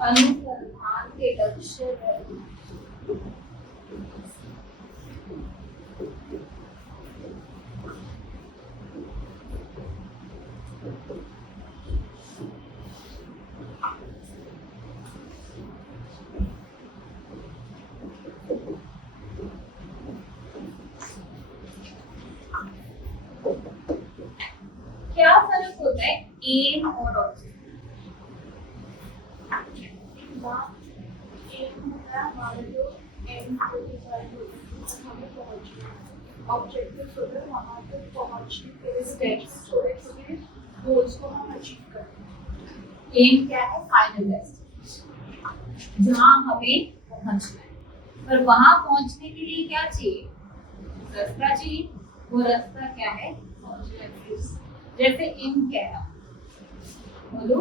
अनुसंधान के लक्ष्य है। क्या फर्क होता है एम और ऑब्जेक्टिव? एम होता है हमारा जो एम को डिसाइड होता है हमें पहुंचना, ऑब्जेक्टिव होता है वहां तक पहुंचने के लिए स्टेप्स छोटे छोटे गोल्स को हम अचीव करते हैं। एम क्या है? फाइनल डेस्टिनेशन, जहां हमें पहुंचना है। पर वहां पहुंचने के लिए क्या चाहिए? रास्ता चाहिए। वो रास्ता क्या है? जैसे एम क्या है? बोलो।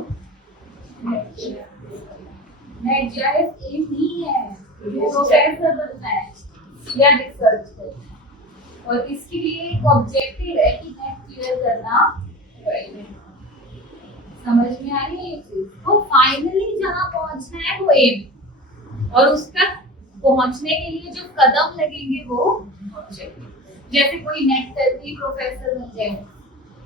नेटजाइज एम नहीं है, प्रोफेसर बनना है या रिसर्च करना है। और इसके लिए एक ऑब्जेक्टिव है कि नेट क्लियर करना। समझ में आ रही है ये चीज? तो फाइनली जहाँ पहुंचना है वो एम, और उस तक पहुंचने के लिए जो कदम लगेंगे वो ऑब्जेक्टिव। जैसे कोई नेट करके प्रोफेसर बन जाएगा,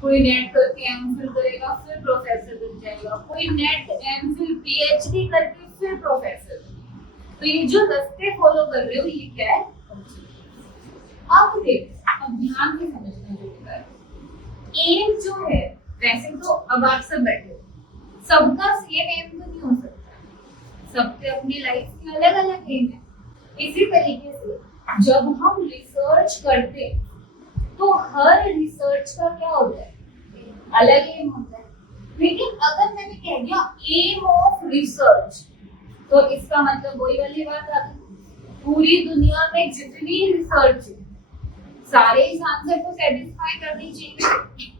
कोई नेट करके एमफिल करेगा फिर प्रोफेसर बन जाएगा, कोई नेट एमफिल पीएचडी करके फिर प्रोफेसर। तो ये जो रास्ते फॉलो कर रहे हो ये क्या है? अब देखो, अब ध्यान से समझना जरूरी है। एम जो है, वैसे तो अब आप सब बैठे हो, सबका सेम एम तो नहीं हो सकता, सबके अपनी लाइफ के अलग अलग एम है। इसी तरीके से जब हम रिसर्च करते हैं तो हर रिसर्च का क्या होता है? अलग एम होता है। लेकिन अगर मैंने कह दिया एम ऑफ रिसर्च, तो इसका मतलब वही वाली बात आ गई, पूरी दुनिया में जितनी रिसर्च है सारे इस आंसर को सेटिस्फाई करनी चाहिए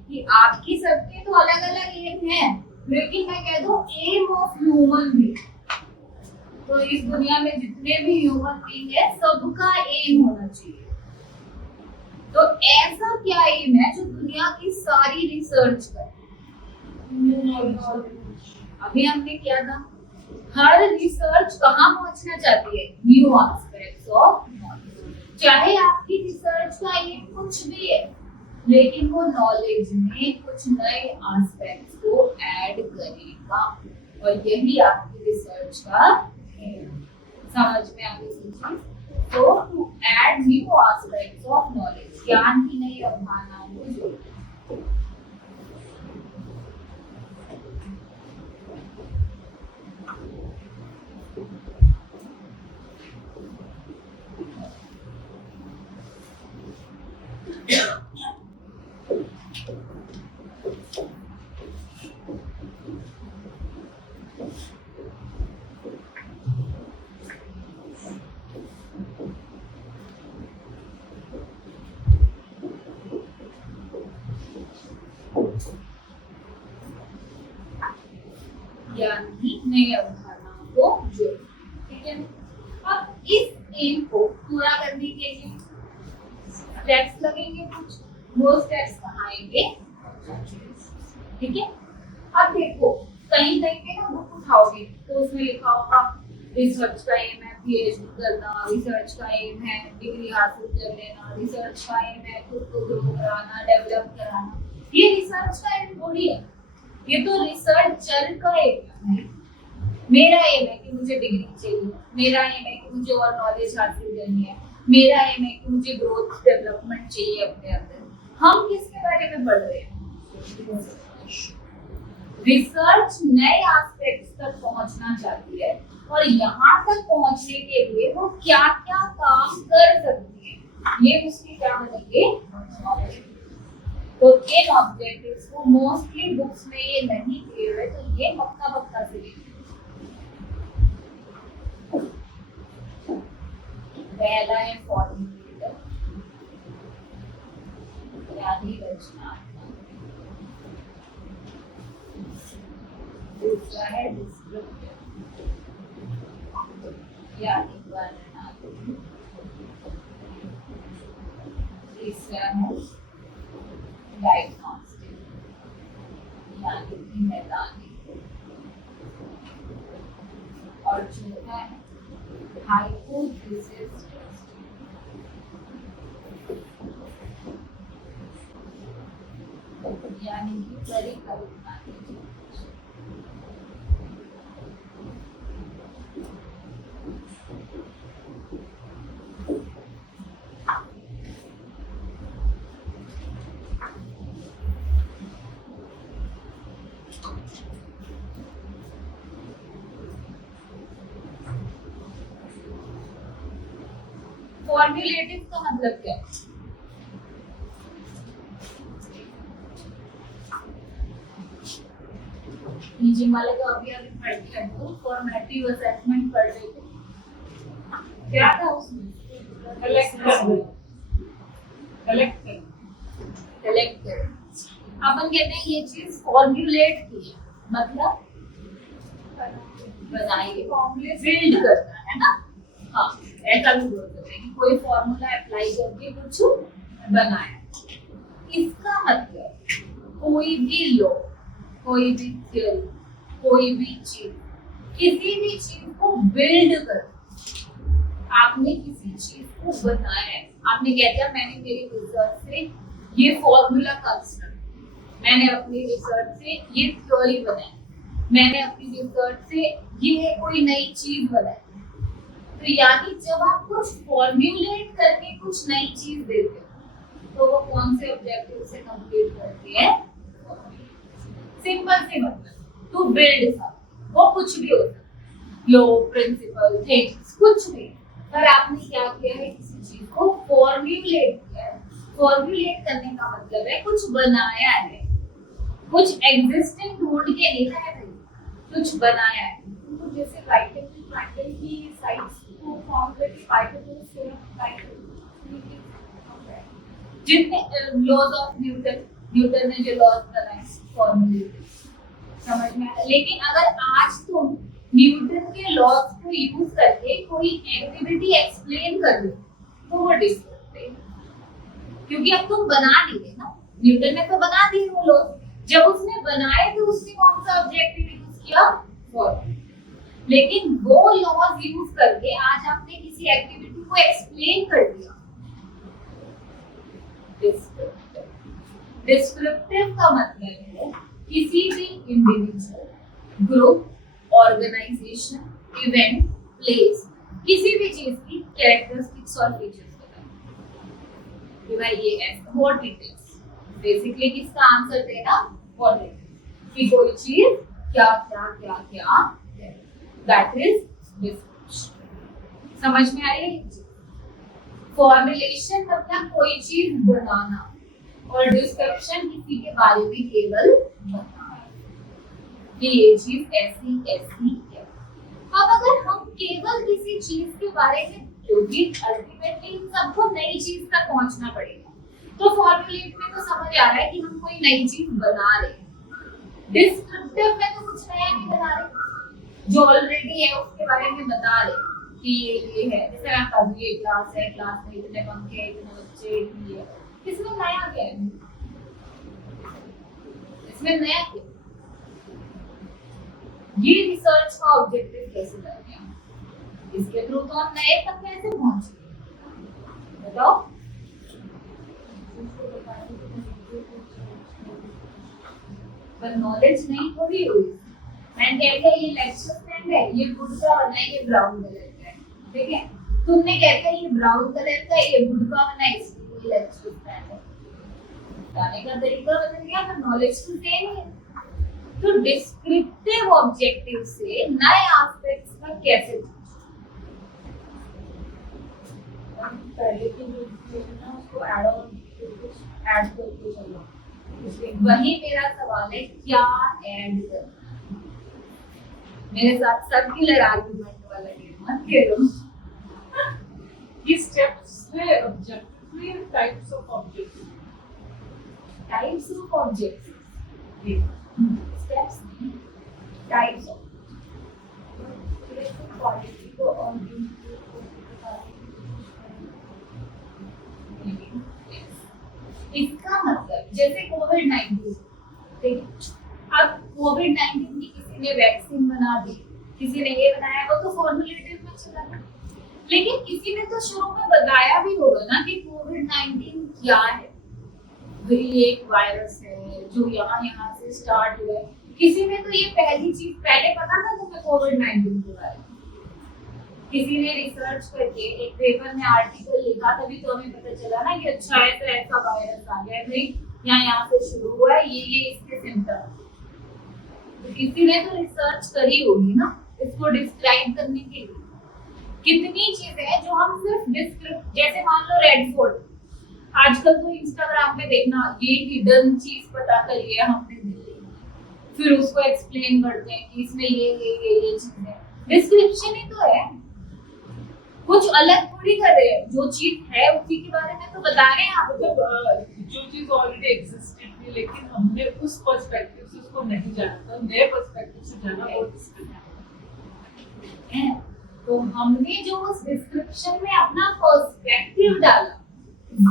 कि आपकी सबके तो अलग अलग एम है, लेकिन मैं कह दूं एम ऑफ ह्यूमन बीइंग, तो इस दुनिया में जितने भी ह्यूमन बीइंग है सबका एम होना चाहिए। तो ऐसा क्या एम है जो दुनिया की सारी रिसर्च करे? अभी हमने किया था, हर रिसर्च कहाँ पहुंचना चाहती है? New aspects of knowledge. चाहे आपकी रिसर्च का एम कुछ भी है, लेकिन वो नॉलेज में कुछ नए एस्पेक्ट्स को ऐड करेगा, और यही आपकी रिसर्च का एम। समझ में आ गई चीज? तो to add new aspects of knowledge, ज्ञान की नई अवधारणाओं को जोड़ना। ज्ञान की नई अवधारणाओं को जोड़ना, ठीक है। अब इस एम को पूरा करने के लिए स्टेप्स लगेंगे कुछ, वो स्टेप्स कहाँ आएंगे? ठीक है। अब देखो, कहीं कहीं पे ना बुक उठाओगे तो उसमें लिखा होगा रिसर्च का एम है पीएचडी करना, रिसर्च का एम है डिग्री हासिल कर लेना, रिसर्च का एम है खुद को ग्रो कराना, डेवलप कराना। ये रिसर्च का एम थोड़ी है, ये तो रिसर्चर का एम है। मेरा एम है कि मुझे डिग्री चाहिए, मेरा एम है कि मुझे और नॉलेज हासिल करनी है, मेरा एम है कि मुझे ग्रोथ डेवलपमेंट चाहिए अपने अंदर। हम किसके बारे में पढ़ रहे हैं? रिसर्च नए एस्पेक्ट्स तक पहुंचना चाहती है, और यहाँ तक पहुंचने के लिए वो क्या क्या काम कर सकती है, ये उसके क्या बनेंगे? तो इन ऑब्जेक्टिव्स को मोस्टली बुक्स में ये नहीं दिए हुए, तो ये पक्का पक्का से लिखिए। पहला है फॉर्मुलेटर, यानी रचनात्मक। दूसरा है डिस्क्रिप्टिव, यानी वर्णनात्मक। तीसरा है डायग्नोस्टिक, यानी कि मैदानी। और चौथा है हाइपोथेसिस यानी कि परिकल्पना की जांच। फॉर्म्युलेटिव का मतलब क्या है? टीचिंग वाले को अभी अभी पढ़ के हटो, फॉर्मेटिव असेसमेंट पढ़ रहे थे, क्या था उसमें? कलेक्ट कर। अपन कहते हैं ये चीज फॉर्म्युलेट की है, मतलब बनाई, बिल्ड करना है ना। हाँ, ऐसा भी बोल सकते हैं कि कोई फॉर्मूला अप्लाई करके कुछ बनाया। इसका मतलब कोई भी लॉ, कोई भी थ्योरी, कोई भी चीज, किसी भी चीज को बिल्ड कर, आपने किसी चीज को बनाया है, आपने कह दिया मैंने मेरी रिसर्च से ये फॉर्मूला कंस्ट्रक्ट, मैंने अपनी रिसर्च से ये थ्योरी बनाई, मैंने अपनी रिसर्च से ये कोई नई चीज बनाई। तो यानी जब आप कुछ फॉर्म्युलेट करके कुछ नई चीज देते हो तो वो कौन से ऑब्जेक्टिव से कंप्लीट करती है? सिंपल से मतलब टू बिल्ड सम, वो कुछ भी होता है, लॉ, प्रिंसिपल, थिंग्स, कुछ भी, पर आपने क्या किया है? किसी चीज को फॉर्म्युलेट किया है। फॉर्म्युलेट करने का मतलब है कुछ बनाया है, कुछ एग्जिस्टिंग ढूंढ के नहीं लाया है, कुछ बनाया है। तो जैसे राइट एंगल ट्रायंगल की साइड्स को फॉर्म करके पाइथागोरस थ्योरम राइट जितने लॉज ऑफ न्यूटन ने जो लॉज बनाए फॉर्मुलेटेड, समझ में आया? लेकिन अगर आज तुम न्यूटन के लॉज को यूज करके कोई एक्टिविटी एक्सप्लेन कर रहे हो तो वो डिस्क्रिप्टिव, क्योंकि अब तुम बना नहीं रहे ना, न्यूटन ने तो बना दिए वो लॉज, जब उसने बनाए तो उसने कौन सा ऑब्जेक्टिव यूज किया? फॉर्मूला। लेकिन वो लॉज यूज करके आज आपने किसी एक्टिविटी को एक्सप्लेन कर दिया, डिस्क्रिप्टिव। डिस्क्रिप्टिव का मतलब है किसी भी individual, group, organisation, event, place, किसी भी चीज की कैरेक्टरिस्टिक्स और फीचर्स बताना कि भाई ये ऐसा, व्हाट इट इज, बेसिकली किसका आंसर देना? व्हाट इट इज, कि कोई चीज क्या क्या क्या क्या है, दैट इज डिस्क्रिप्शन। समझ में आ रही है? फॉर्मुलेशन मतलब कोई चीज बनाना और डिस्क्रिप्शन किसी के बारे में केवल बताना कि ये चीज ऐसी ऐसी है। अब अगर हम केवल किसी चीज के बारे में, क्योंकि अल्टीमेटली सबको नई चीज तक पहुंचना पड़ेगा, तो फॉर्मुलेट में तो समझ आ रहा है कि हम कोई नई चीज बना रहे हैं। डिस्क्रिप्टिव में तो कुछ नया नहीं बना रहे, जो ऑलरेडी है उसके बारे में बता रहे कि ये है। जैसे मैं कह ये क्लास है, क्लास में इतने पंखे, इतने बच्चे, ये इसमें नया क्या है? इसमें नया क्या? ये रिसर्च का ऑब्जेक्टिव कैसे बन गया? इसके थ्रू तो हम नए तक कैसे पहुंचे? बताओ। पर नॉलेज नहीं थोड़ी हुई। मैंने कह दिया ये लेक्चर स्टैंड है, ये वुड का बना है, ये ब्राउन कलर का है, ठीक है? तुमने कह दिया ये ब्राउन कलर का है, ये वुड का बना है, इसलिए ये लेक्चर स्टैंड है। बताने का तरीका बदल गया, पर नॉलेज तो सेम है। तो डिस्क्रिप्टिव ऑब्जेक्टिव से नए एस्पेक्ट्स का कैसे पहले की जो ना उसको ऐड करके चलो। वही मेरा सवाल है, क्या ऐड करना? मेरे साथ सर्कुलर आर्गुमेंट वाला गेम मत खेलो। ये स्टेप्स है ऑब्जेक्टिव में, types of objective, types of objective, steps types of quality को और इसका मतलब जैसे कोविड-19, ठीक है? अब कोविड-19 की किसी ने वैक्सीन बना दी, किसी ने ये बनाया, वो तो फॉर्मुलेटिव में चला गया। लेकिन किसी ने तो शुरू में बताया भी होगा ना कि कोविड-19 क्या है, ये एक वायरस है जो यहाँ से स्टार्ट हुआ है। किसी ने तो ये पहली चीज पहले पता था तुम्हें कोविड-19 के बारे में, किसी ने रिसर्च करके एक पेपर में आर्टिकल लिखा, तभी तो हमें पता चला ना कि अच्छा ऐसा वायरस आ गया है भाई, यहाँ से शुरू हुआ है, ये इसके सिम्टम। तो किसी ने तो रिसर्च करी होगी ना इसको डिस्क्राइब करने के लिए। कितनी चीजें हैं जो हम सिर्फ डिस्क्रिप्ट, जैसे मान लो रेड फोर्ट, आजकल तो इंस्टाग्राम पे देखना ये हिडन चीज पता करी है हमने दिल्ली, फिर उसको एक्सप्लेन करते हैं कि इसमें ये चीज है। डिस्क्रिप्शन ही तो है, कुछ अलग थोड़ी कर रहे हैं, जो चीज है उसी के बारे में तो बता रहे हैं आप। मतलब जो चीज ऑलरेडी एग्जिस्टेड थी लेकिन हमने उस पर्सपेक्टिव से उसको नहीं जाना था, नए पर्सपेक्टिव से जाना और है। तो हमने जो उस डिस्क्रिप्शन में अपना पर्सपेक्टिव डाला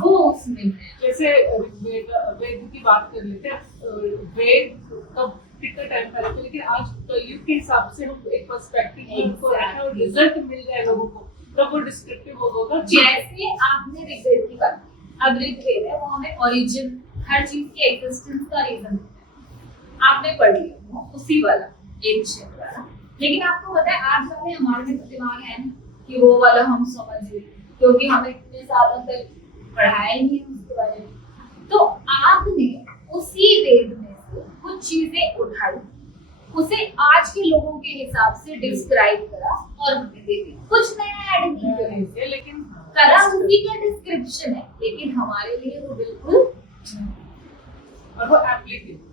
वो उसमें है। जैसे वेद की बात कर लेते हैं, वेद कब कितना टाइम पहले थे, लेकिन आज कलयुग के हिसाब से हम एक पर्सपेक्टिव को और रिजल्ट मिल जाए लोगों को, तब वो डिस्क्रिप्टिव होगा। जैसे आपने ऋग्वेद की बात, अब ऋग्वेद है वो हमें ओरिजिन, हर चीज की एग्जिस्टेंस का रीजन देता है, आपने पढ़ लिया वो उसी वाला एंशिएंट वाला। लेकिन आपको पता है आज वाले हमारे में तो दिमाग है ना कि वो वाला हम समझ लें, क्योंकि हमें इतने सालों तक पढ़ाया ही नहीं है उसके बारे में। तो आपने उसी वेद में से कुछ चीजें उठाई, उसे आज के लोगों के हिसाब से डिस्क्राइब करा और हमें दे दी, कुछ नया ऐड नहीं किया, लेकिन करा उसी का डिस्क्रिप्शन है, लेकिन हमारे लिए वो बिल्कुल और वो एप्लीकेबल।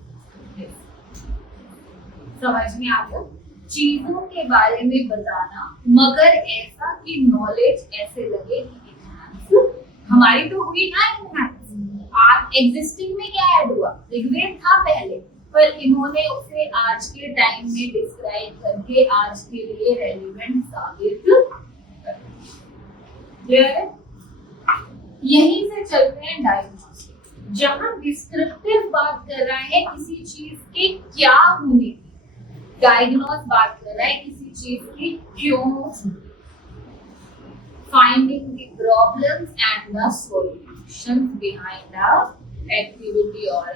समझ में आ गया? चीजों के बारे में बताना, मगर ऐसा कि नॉलेज ऐसे लगे कि enhance, हमारी तो हुई ना enhance। आज एग्जिस्टिंग में क्या ऐड हुआ? ऋग्वेद था पहले, पर इन्होंने उसे आज के टाइम में डिस्क्राइब करके आज के लिए रेलेवेंट साबित कर दिया। यहीं से चलते हैं डायग्नोस्टिक, जहां डिस्क्रिप्टिव बात कर रहा है किसी चीज के क्या होने की, डायग्नोस बात कर रहा है किसी चीज की क्यों, finding the problems and the solutions behind the activity और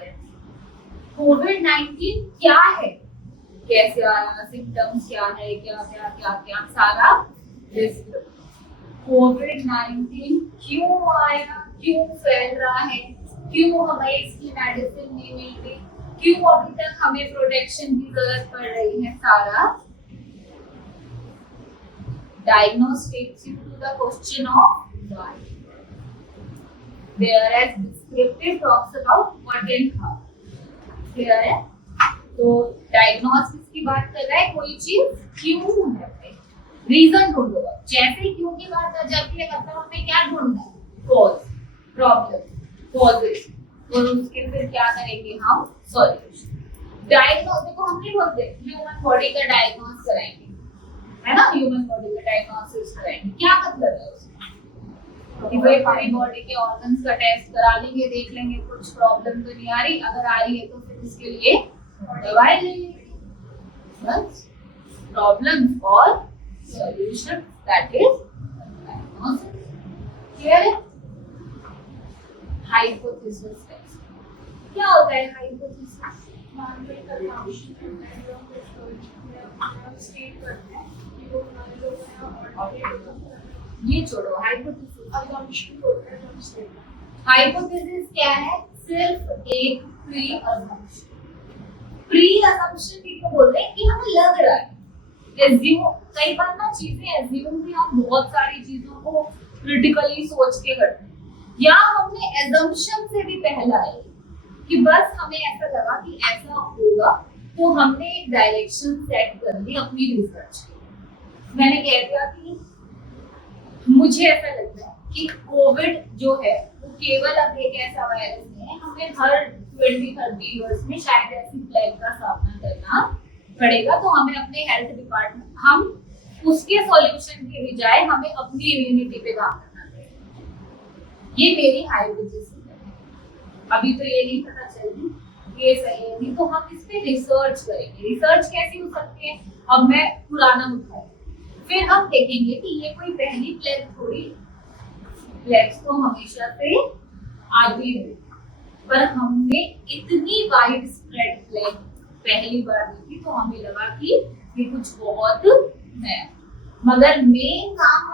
कोविड-19 क्या है, कैसे आया, सिम्टम्स क्या है, क्या सारा डिस्क्रिप्टिव। कोविड-19 क्यों आया, क्यों फैल रहा है, क्यों हमें इसकी मेडिसिन नहीं मिल रही, क्यों अभी तक हमें प्रोटेक्शन की जरूरत पड़ रही है, सारा diagnose takes you to the question of why, whereas descriptive talks about what and how। Clear है? तो डायग्नोसिस की बात कर रहा है कोई चीज क्यों है, रीजन ढूंढो। जैसे क्यों की बात आ जाती है मतलब हमें क्या ढूंढना है, कॉज, प्रॉब्लम, कॉजेस, और उसके फिर क्या करेंगे हम, सॉल्यूशन। डायग्नोस देखो हम नहीं बोलते ह्यूमन बॉडी का डायग्नोस कराएंगे, है ना, ह्यूमन बॉडी का डायग्नोसिस कराएंगे, क्या मतलब है उसका कि भाई पूरी बॉडी के ऑर्गन्स का टेस्ट करा लेंगे, देख लेंगे कुछ प्रॉब्लम तो नहीं आ रही, अगर आ रही है तो फिर उसके लिए दवाई ले लेंगे, बस प्रॉब्लम और solution, that is diagnosis. Clear है? हाइपोथेसिस टेस्ट क्या होता है? हाइपोथेसिस मान लो एक assumption होता है जो हम रिसर्च में स्टेट करते हैं कि वो हमारे लोगों ने ये छोड़ो, हाइपोथेसिस assumption होता है जो हम स्टेट करते हैं। हाइपोथेसिस क्या है? सिर्फ एक प्री असम्पशन। प्री असम्पशन भी तो बोलते हैं कि हमें लग रहा है, एज्यूम, कई बार ना चीजें एज्यूम भी हम बहुत सारी चीजों को क्रिटिकली सोच के करते हैं, या हमने एजम्पशन से भी पहला है कि बस हमें ऐसा लगा कि ऐसा होगा, तो हमने एक डायरेक्शन सेट कर दी अपनी रिसर्च की। मैंने कह दिया कि मुझे ऐसा लगता है कि कोविड जो है वो केवल अब एक ऐसा वायरस है, हमें हर 20-30 इयर्स में शायद ऐसी प्लेग का सामना करना पड़ेगा, तो हमें अपने हेल्थ डिपार्टमेंट, हम उसके सॉल्यूशन के बजाय हमें अपनी इम्यूनिटी पे काम करना पड़ेगा। ये मेरी हाइपोथेसिस है, अभी तो ये नहीं पता चल रही ये सही है नहीं, तो हम इस पे रिसर्च करेंगे। रिसर्च कैसी हो सकती है? अब मैं पुराना उठाऊं, फिर हम देखेंगे कि ये कोई पहली प्लेग थोड़ी, प्लेग्स तो हमेशा से आती है, पर हमने इतनी वाइड स्प्रेड प्लेग पहली बार देखी तो हमें लगा कि ये कुछ बहुत नया, मगर मेन काम